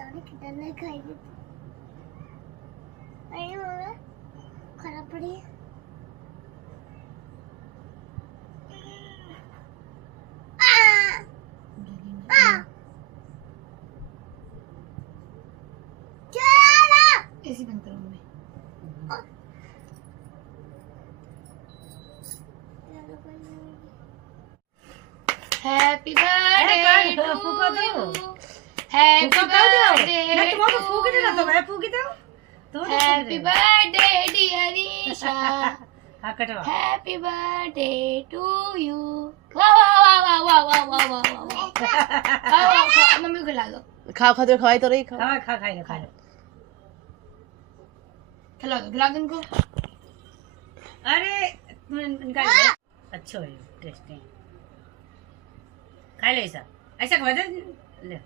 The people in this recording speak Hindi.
बताने किधर नहीं खाएगी अरे मम्मी खराब पड़ी है एसी बंद करो mummy happy birthday to happy birthday happy birthday dear Isha happy birthday to you वाह वाह वाह वाह वाह वाह वाह वाह मम्मी को खिला दो खाओ खा खवाई तो रही खाओ खा लो खिला दो इनको अरे निकाल अच्छा है टेस्टी खा ले ऐसा ऐसा खा दे ले